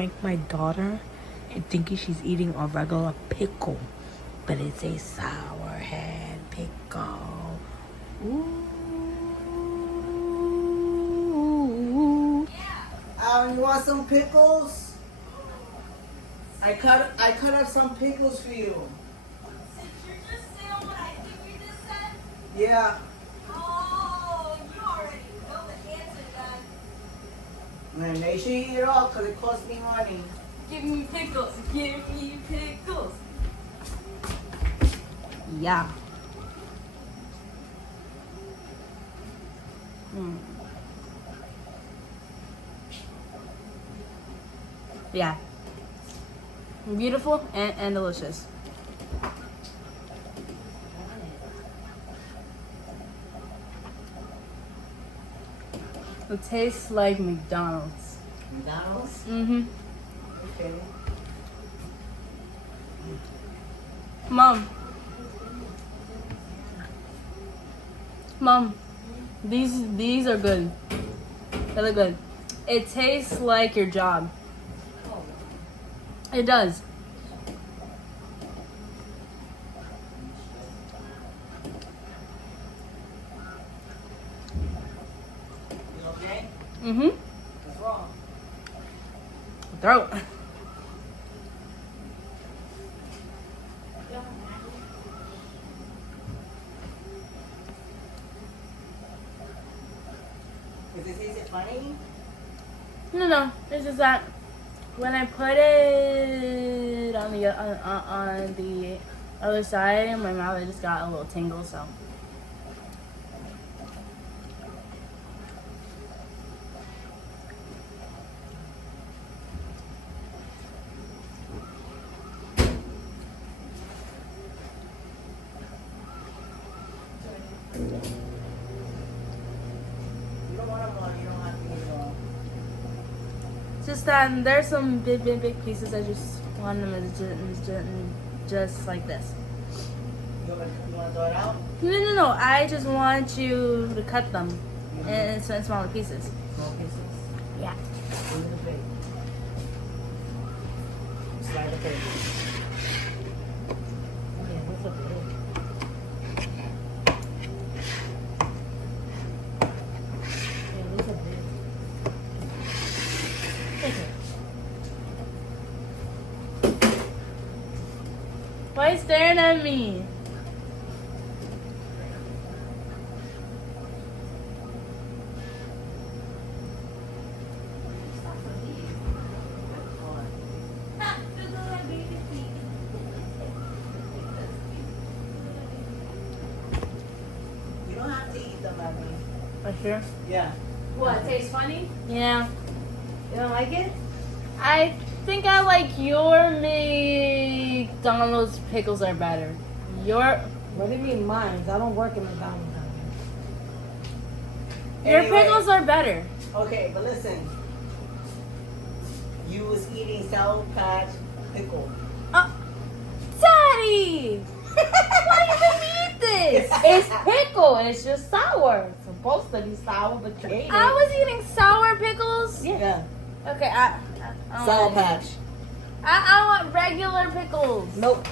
prank my daughter and thinking she's eating a regular pickle, but it's a sour head pickle. Ooh. You want some pickles? I cut up some pickles for you. Since you're just saying what I think you just said? Yeah. Oh, you already know the answer then. And make sure you eat it all because it costs me money. Give me pickles. Give me pickles. Yeah. Yeah. Beautiful and delicious. It tastes like McDonald's. McDonald's? Mm-hmm. Okay. Mom, these are good. They look good. It tastes like your job. It does. You okay? Mm-hmm. What's wrong? Throat. Is it funny? No. It's just that when I put it on the other side, my mouth just got a little tingle. So. You don't want them all. You don't have to eat it all. Just that there's some big pieces. I just want them just like this. You want to throw it out? No. I just want you to cut them in smaller pieces. Small pieces? Yeah. Into the plate. Slide the plate. Yeah, what's up with it? Yeah, what's up with it? Why are you staring at me? You don't have to eat them, I mean. Are you sure? Yeah. What, it tastes funny? Yeah. You don't like it? I think I like your McDonald's pickles are better. Your What do you mean mine? I don't work in McDonald's. Anyway. pickles are better. Okay, but listen. You was eating Sour Patch pickle. Daddy! Why do you make me eat this? It's pickle. It's just sour. It's supposed to be sour, but you ate it. I was eating sour pickles. Yeah. Okay, I Sour want Patch. I want regular pickles. Nope.